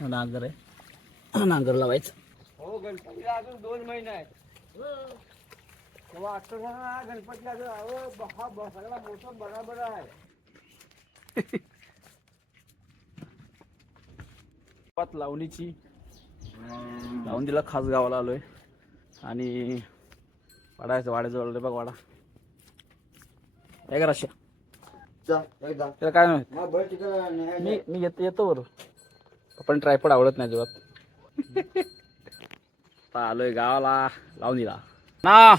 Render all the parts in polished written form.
नांगर आहे, नांगर लावायचं. हो गणपतीला अजून 2 महिने आहेत. तेव्हा आता गणपती अजून हा सगळा मोसम बराबर आहे. लावणीची लावून दिला. खास गावाला आलोय आणि वाड्याजवळ बघ वाडा आहे का राशा. त्याला काय नाही, मी येतो बरोबर. आपण ट्रायपॉड आवडत नाही अजिबात. आता आलोय गावाला लावून दिला ना.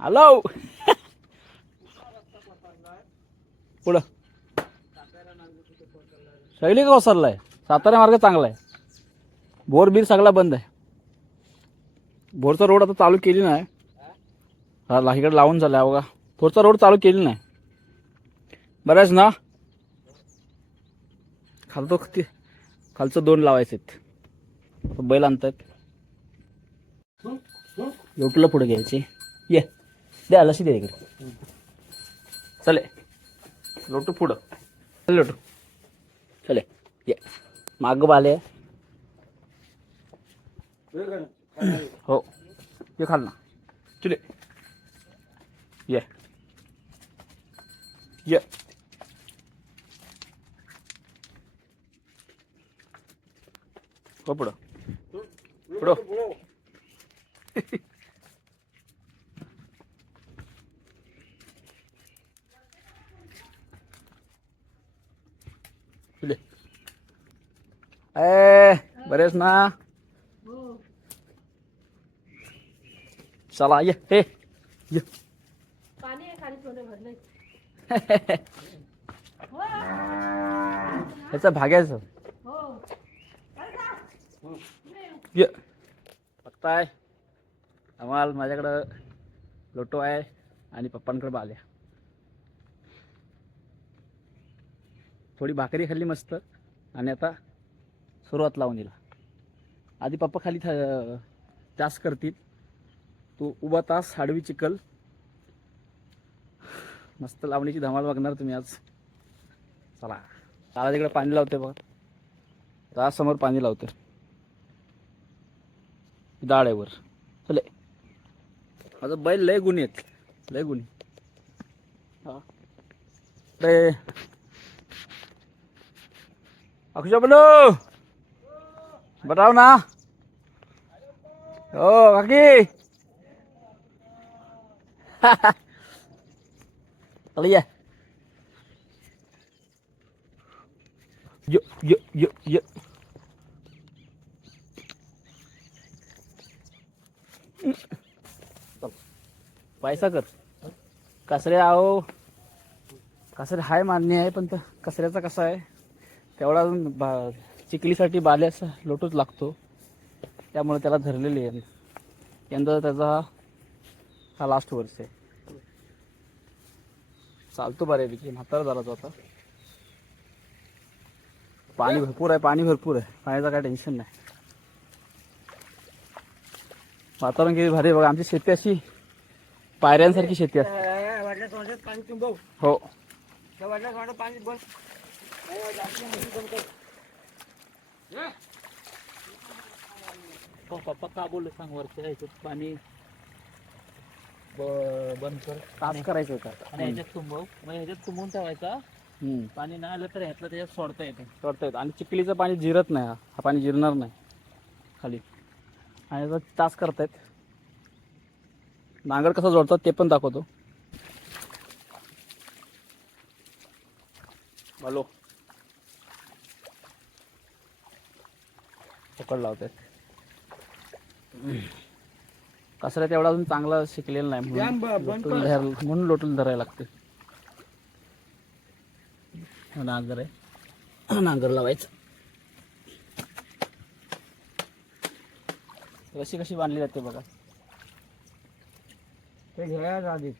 हॅलो पुढं शैली का ओसरलाय. सातारा मार्ग चांगला आहे. बोर बीर सगळा बंद आहे. बोरचा रोड आता चालू केली नाही. हा इकडे लावून झालाय बघा. बोरचा रोड चालू केली नाही बऱ्याच ना. खालचं 2 लावायचे आहेत. बैल आणतात. लोटूला पुढे घ्यायचे. ये द्या लशी द्या इकडे. चले लोटू पुढं. चल लोटू चले. ये माग बाले. हो ये खाल ना. चले ये ये. हो पुढं पुढं. चले बरेच ना. चला ये हे ये. पाणी आहे खाली थोडं भरलंय. ह्याचं भाग्याचं हो ये. बघताय आम्हाला माझ्याकडं लोटो आहे आणि पप्पांकडे बाल्या. थोडी भाकरी खाल्ली मस्त आणि आता सुरुवात लावून दिला. आधी पप्पा खाली तास करतील. तू उभा तास हाडवी चिखल. मस्त लावणीची धमाल बघणार तुम्ही आज. चला तारा तिकडे पाणी लावते बघा. तासमोर पाणी लावते. दाड आहे वर. चले माझं बैल लय गुणी आहेत. लय गुणी. हा रे अक्षय बोलो बताओ ना. हो काकी चलिए यो यो यो यो. पैसा कर कचरे आहो. कचरे हाय मान्य आहे पण कचऱ्याचा कसा आहे तेवढा अजून चिखलीसाठी बाल्याचा लोटूच लागतो. त्यामुळे त्याला धरलेली आहे. यंदा त्याचा हा लास्ट वर्ष आहे. चालतो बऱ्यापैकी. म्हातारा झाला तो आता. पाणी भरपूर आहे. पाण्याचं काय टेन्शन नाही. वातावरण किती भारी बघा. आमची शेती अशी पायऱ्यांसारखी शेती असते. पाणी तुंबव. हो पाणी बंद. पप्पा का बोलले सांग. वरच्या पाणी बंद कर. तास करायचं होतं आणि ह्याच्यात तुंबव. मग ह्याच्यात तुंबवून ठेवायचा. पाणी नाही आलं तर ह्यातलं त्याच्यात सोडता येतं. आणि चिखलीचं पाणी जिरत नाही. हा पाणी जिरणार नाही खाली. आणि तास करतायत. नांगर कसा जोडतात ते पण दाखवतो. हॅलो पकड लावतात. कचऱ्यात एवढा अजून चांगला शिकलेला नाही म्हणून लोटून धरायला लागते. नांगर आहे, नांगर लावायचं. रशी कशी बांधली जाते बघा. ते घ्यायला आधी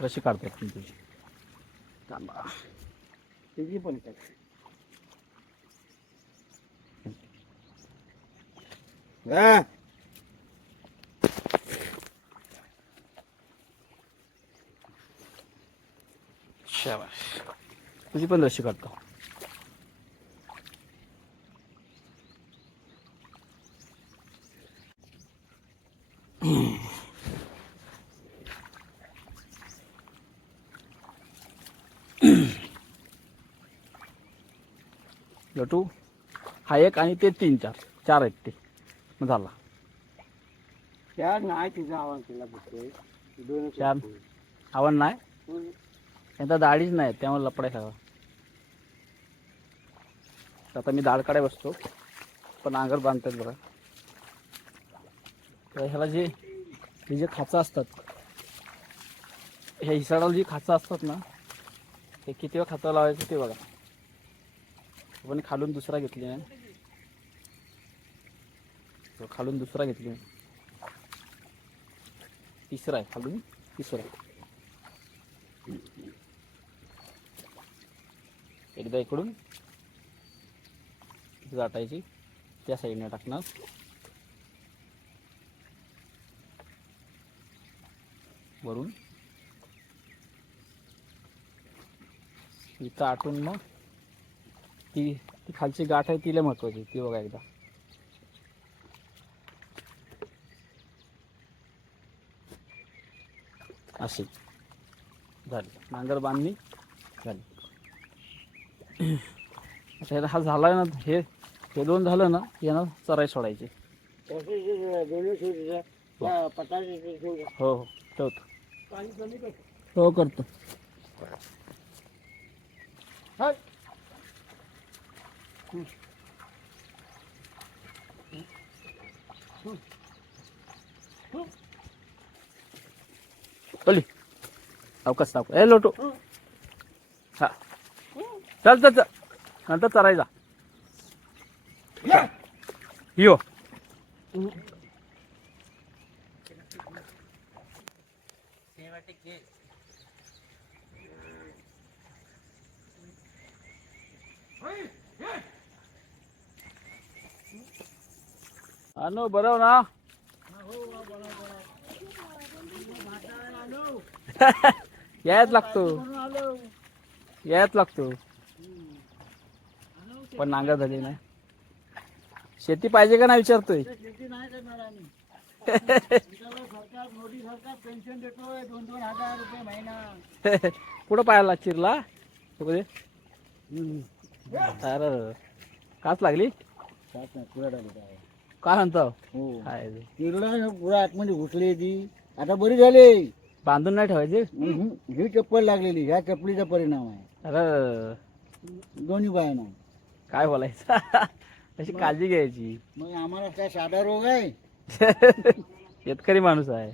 रशी काढतात तुमची. थांबा तिची पण काय तुझी पण रशी काढतो. लटू हा एक आणि ते 3-4 आहेत ते मग झाला. त्या नाही तिचा आवाज तिला बघतोय दोनच चार असते. आव्हान नाही हम्म. त्यांचा दाढीच नाही त्यामुळे लपडाय सगळं. आता मी दाढ काढाय बसतो पण नांगर बांधतात बघा. तर ह्याला हे जे खाचा असतात ह्या हिसाडाला जी खाचा असतात ना ते किती वेळा खाचा लावायचं ते बघा. आपण खालून दुसरा घेतली आहे, खालून दुसरा घेतली, तिसरा आहे, खालून तिसरा. एकदा इकडून गाठायची त्या साईडने टाकणार. वरून इथं आटून मग ती ती खालची गाठ आहे तिला महत्वाची ती बघा एकदा. अशी झाली नांगर बांधणी झाली. आता हा झाला ना, हे दोन झालं ना यांना चराई सोडायची. तसे जे दोन्ही शिवरीच्या त्या पटाचे शिव हो हो ठेवतो. पाणी कमी कर. हो करतो. हाय. चली अवकाश टाकू ए लोटू. हा चल चल चल नंतर चरायचा यो. अनु बरं ना. यायच लागतो यायच लागतो पण नांगर झाली नाही. शेती पाहिजे का नाही विचारतोय. शेती नाही करणार आम्ही. सरकार मोदी सरकार पेन्शन देतोय 2,000 रुपये महिना. कुठं पाहायला चिरला अरे काच लागली काय म्हणतो. तिरडा पुरा आतमध्ये घुसली ती आता बरी झाली. बांधून नाही ठेवायचे. ही चप्पल लागलेली ह्या चप्पलीचा परिणाम आहे. अरे दोन्ही बायांना काय बोलायचं. अशी काळजी घ्यायची. मग आम्हाला काय साधा रोग आहे. शेतकरी माणूस आहे.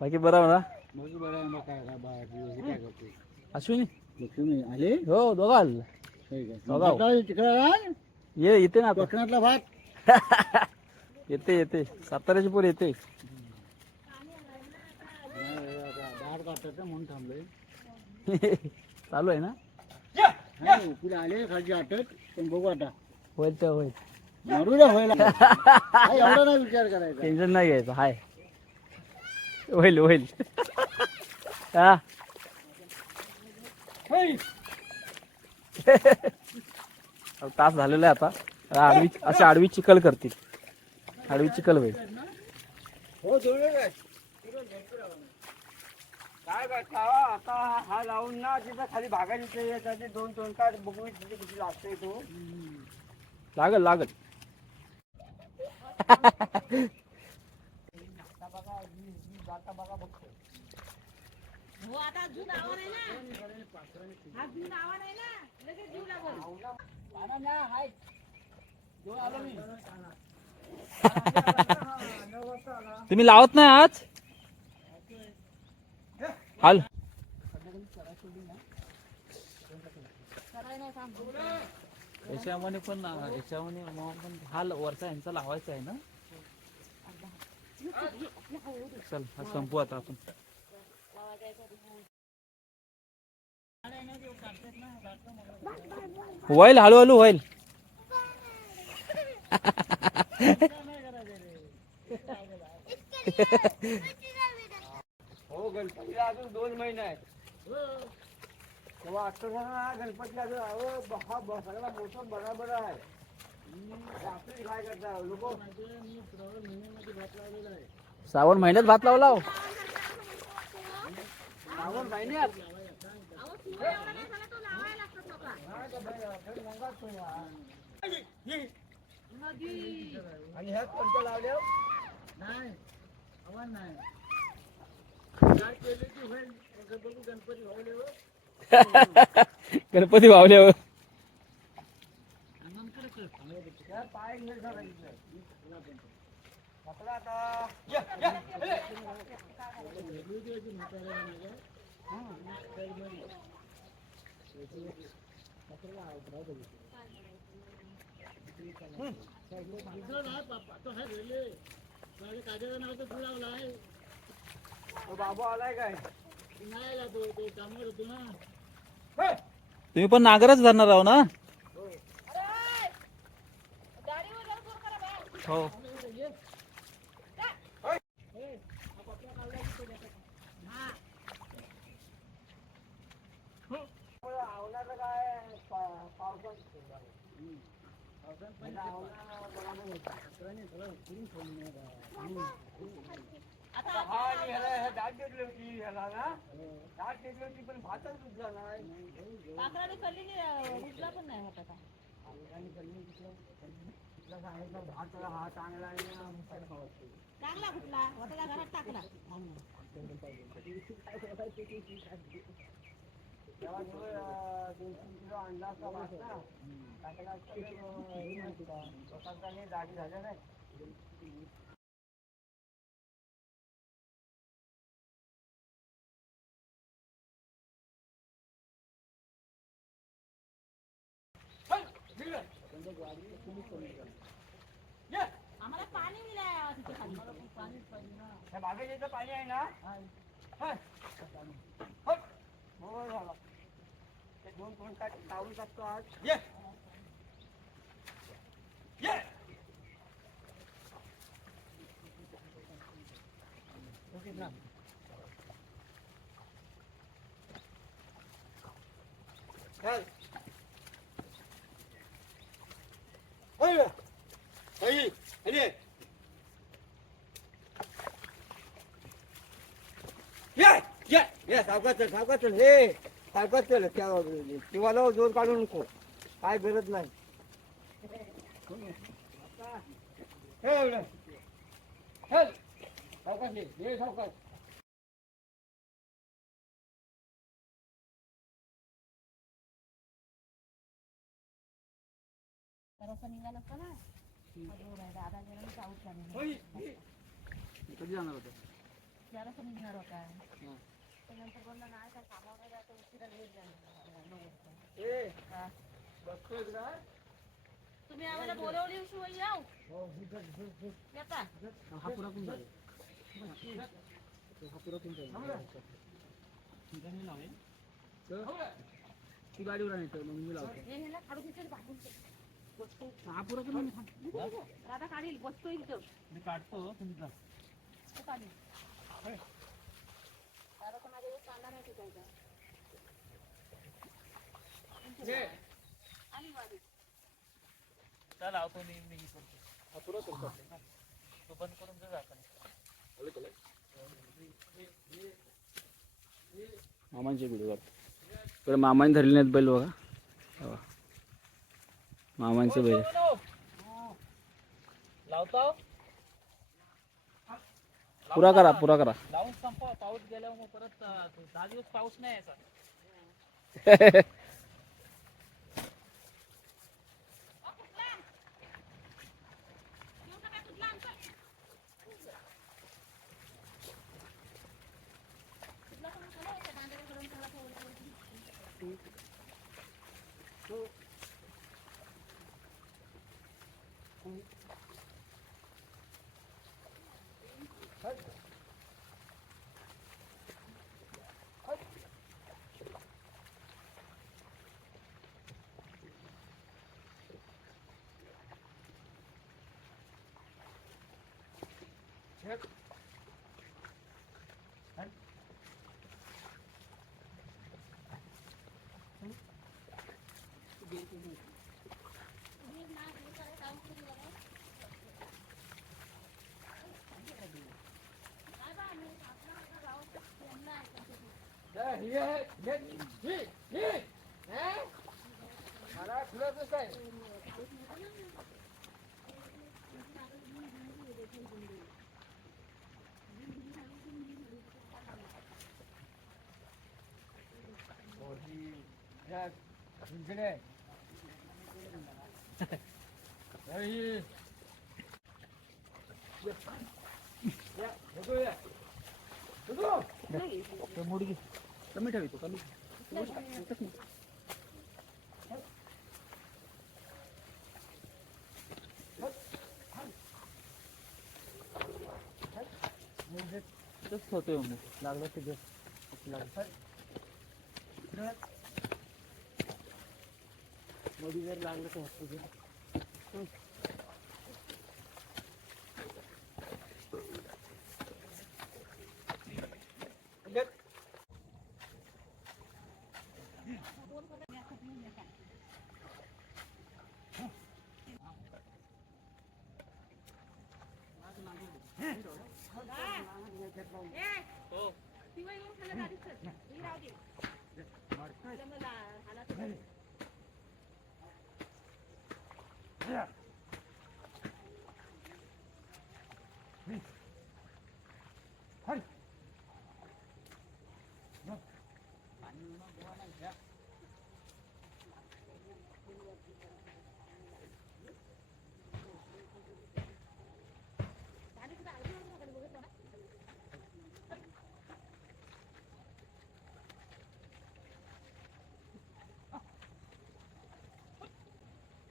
बाकी बरं ना. बाकी बरं आहे. मग काय काय करते अश्विनी लक्ष्मी आले हो दोघाल तिकडे ये येते ना आता. कोकणातला भात येते येते साताऱ्याची पोर येते. दाढ काढतात म्हणून थांबलोय. चालू आहे ना. पुढे आले खालची आटत पण बघू आता होईल तर होईल. मरू द्या व्हायला. एवढा नाही विचार करायचा. टेन्शन नाही घ्यायचं हाय होईल होईल. हा तास झालेला आहे आता. आडवी असे आडवी चिखल करतील. आडवी चिखल होईल. हो काय करता आता हा लावून ना तिथं खाली भागायची 2 तास बघू किती लागतोय तो. लागल लागल. हो आता जून आवर आहे ना. हा जून आवर आहे ना लगेच जीव लागल. तुम्ही लावत नाही आज हाल. याच्यामध्ये पण हाल वरचा यांचा लावायचा आहे ना. चल हा संपू आता आपण. होईल हळूहळू होईल. हो गणपतीला अजून 2 महिने आहेत. गणपती हा सगळा मोठं बरोबर आहे. आपली काय करता लोक मी श्रावण महिन्यामध्ये भात लावलेला आहे. श्रावण महिन्यात भात लावला हो. श्रावण महिन्यात अहो तुला एवढा नाही झाला तो लावायला लागतात लोका. नदी आणि ह्याच कोणत्या लावल्या नाही आव्हान नाही काय केले की होईल गणपती भावल्यावर गणपती भावल्यावर पाय बाबू आलाय काय नाही जातो ते कामावर होतो ना. तुम्ही पण नागरच धरणार आहो ना. गाडीवर लवकर करा बाहेर. हो आवणार काय पावसात पण भातच सुटला नाही. काकडाने कल्ली रुजला पण नाही होता का. भात हा चांगला आहे चांगला कुठला होता घरात टाकला. तेव्हा 2-3 किलो अंडा असता भाजला टाकला स्वतःचा जागी झाल्या नाही. आम्हाला पाणी मिळालं तिथे खाली. बागेत येतं पाणी आहे ना. हो झाला ते 2 टाकी लावून टाकतो आज. सावकाश चल हे सावकाश चल शिवाला जोर काढू नको काय गरज नाही. सावकाश हे सावकाश रस्ता निघाला असता ना. दादा गेला पाऊस कधी जाणार होतं. जरासा निघणार होता. नंतर बोलला नाही काय कामावर जातो उशिरा लेट झाला. तुम्ही आम्हाला बोलवली शिवाय याव येता. हा पुरा कोण झाला. हा पुरा कोण झाला. ती गाडीवर नाही तर मग मी लावतो. हे ह्याला काढू देते बाजून. हा पुरा कोण राधा काढील बसतो इथं. मी काढतो तुम्ही जा. तो काढील. दादा पण माझ्या कांदा नाही टिकायचा. आली वाली. चल लावतो मी करतो. हा पुरा करतो तो बंद करून जा आपण. मामांचे व्हिडिओ काढतो. मामाने धरले नाहीत बैल बघा. मामांचे बैल लावतो. पुरा करा लावून संपवा. पाऊस गेल्यावर मग परत 10 दिवस पाऊस नाही यायचा. मला खुलतच आहे. मुडगी कमी ठेवतो कमी तसंच होतोय मग लागलं ते लागलं मोदी जर लागलं तर होतं.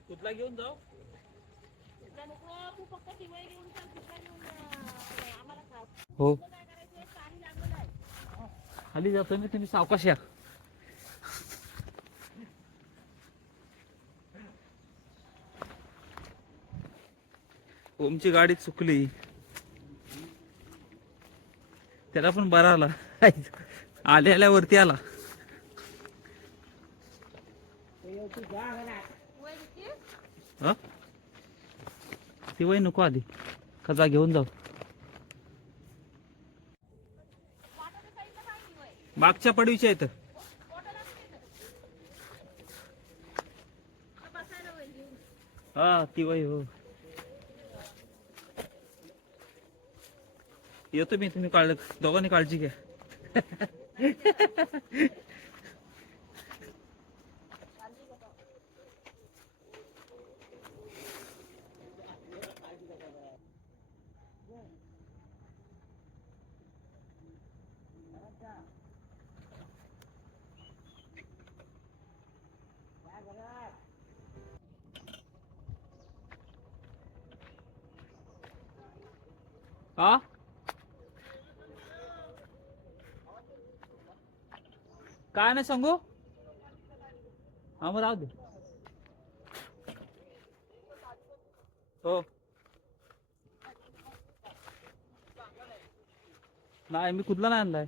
कुठला घेऊन जाऊ हो खाली जातो मी तुम्ही सावकाश या ओमची गाडी चुकली त्याला पण बरा आला आल्यावरती आला हा ती वय नको आधी कजा घेऊन जाऊ मागच्या पडवीच्या इथं हा ती वय हो येतो मी तुम्ही दोघांनी काळजी घ्या हा काय नाही सांगू हा मग राहू दे हो नाही मी कुठला नाही आणलाय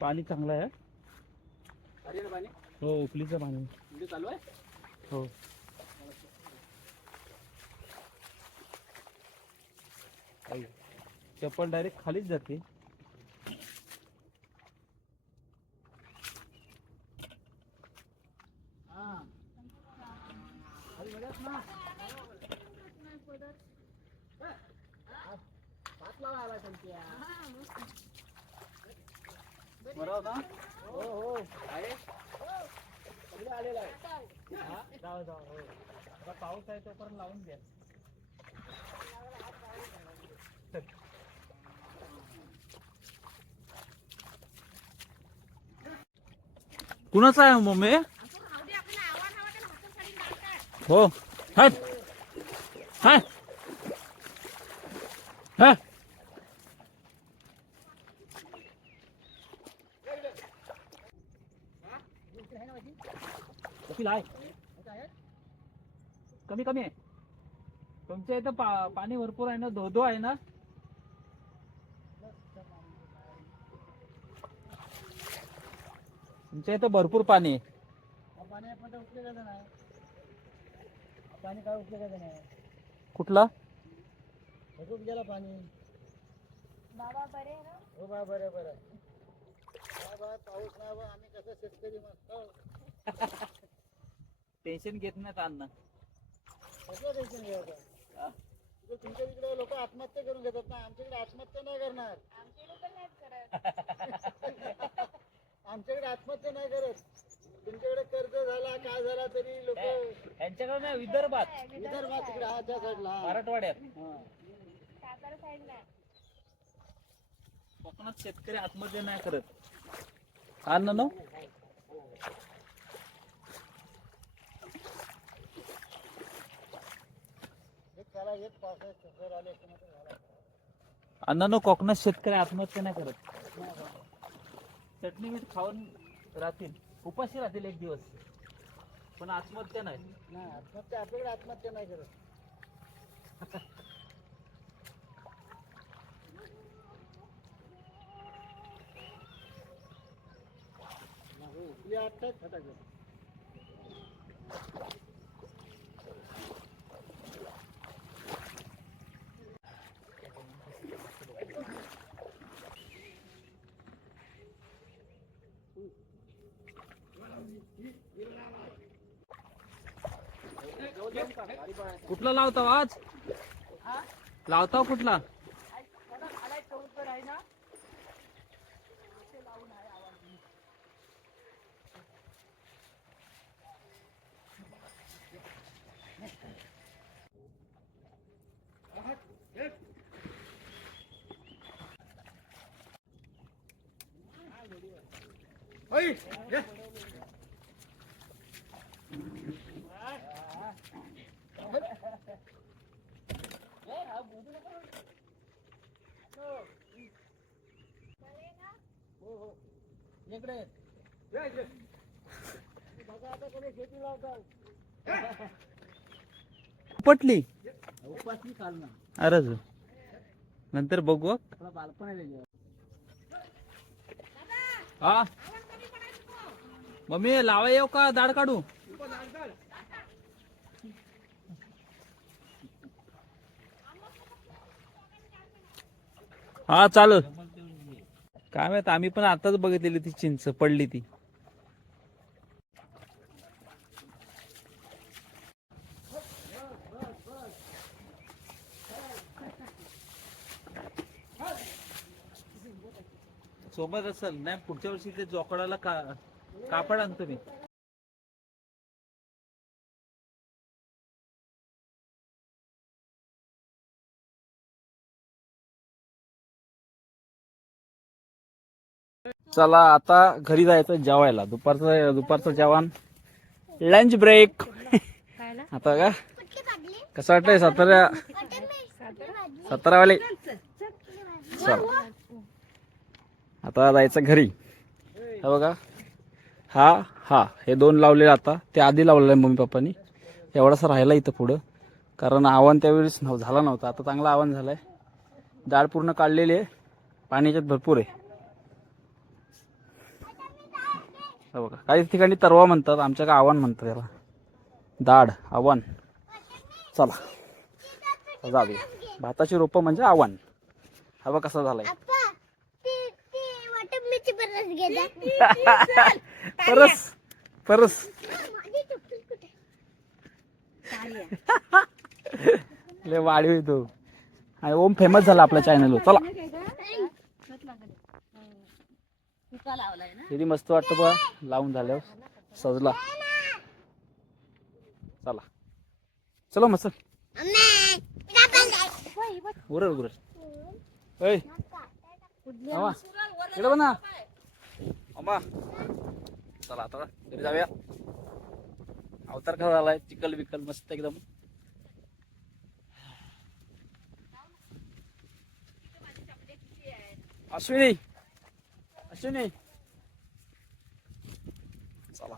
पाणी चांगलं आहे अरे पाणी हो उकलीचं पाणी चालू आहे हो चप्पल डायरेक्ट खालीच जाते बरं होता हो हो आहे सगळं आलेलं आहे हा जाऊ जाऊ हो आता पाऊस आहे तोपर्यंत लावून द्या कुणाचा आहे मम्मी हो हट हट हा कमी कमी आहे तुमच्या इथं पाणी भरपूर आहे ना धोधो आहे ना तुमच्या इथं भरपूर पाणी आहे पाणी पण उपयोगाचं नाही. पाणी काय उपयोगाचं नाही. कुठला? भरपूर गेला पाणी. बाबा बरे ना? हो बा बरं बरं. काय बा पाऊस नाही बा आम्ही कसं शेतकरी मस्त. टेन्शन घेत नाहीत अण्णा. कसं टेन्शन घ्यायचं. तुमच्या तिकडे लोक आत्महत्या करून घेतात ना, आमच्याकडे आत्महत्या नाही करणार. आमच्याकडे पण नाहीच करत. आमच्याकडे आत्महत्या नाही करत. तुमच्याकडे कर्ज झाला काय झाला तरी लोक यांच्याकडे नाही, विदर्भात विदर्भात तिकडे हा त्या साईडला मराठवाड्यात सातारा साईडला. कोकणात शेतकरी आत्महत्या नाही करत. अण्णा नो त्याला एक पावसाळ्यात चक्कर आले झाला. अण्णा कोकणात शेतकरी आत्महत्या नाही करत. चटणी मीठ खाऊन राहतील, उपाशी राहतील एक दिवस, पण आत्महत्या नाही. नाही आत्महत्या आपल्याकडे आत्महत्या नाही करत. आपली आत्ताच फटाके. कुठला लावताव आज? लावताव कुठला? इकडे बघा आता कोणी शेती लावतात. पटली उपासनी चालणार. अरे नंतर बघू. थोडा बालपण आहे त्याच्यावर. हा मम्मी लावा येऊ का दाढ काढू? हा चालू. काय माहित, आम्ही पण आताच बघितलेली ती चिंच पडली ती. सोबत असेल नाही, पुढच्या वर्षी ते जोकडाला कापड आणतो मी. चला आता घरी जायचं जेवायला. दुपारचं जेवण, लंच ब्रेक. आता का कसं वाटतंय सतरावाले? चला आता जायचं घरी. हे बघा हा हे 2 लावलेले, आता ते आधी लावलेलं आहे मम्मी पप्पानी. एवढासा राहिला इथं पुढं, कारण आव्हान त्यावेळेस झाला नव्हता. आता चांगला आव्हान झालाय. डाळ पूर्ण काढलेली आहे, पाणी याच्यात भरपूर आहे. हे बघा काही ठिकाणी तरवा म्हणतात, आमच्याकडे आव्हान म्हणतात त्याला. दाढ आव्हान. चला जाऊया. भाताची रोपं म्हणजे आव्हान. हा बघा कसा झालाय. परस ले वाढीव येतो. आणि ओम फेमस झाला आपल्या चॅनलवर. चला किती मस्त वाटतं बघा लावून झाल्यावर सजला. चला मस्त उरल इकडे ना अम्मा. चला आता घरी जाऊया. अवतार कसा झालाय, चिकल बिकल मस्त एकदम. अश्विनी चला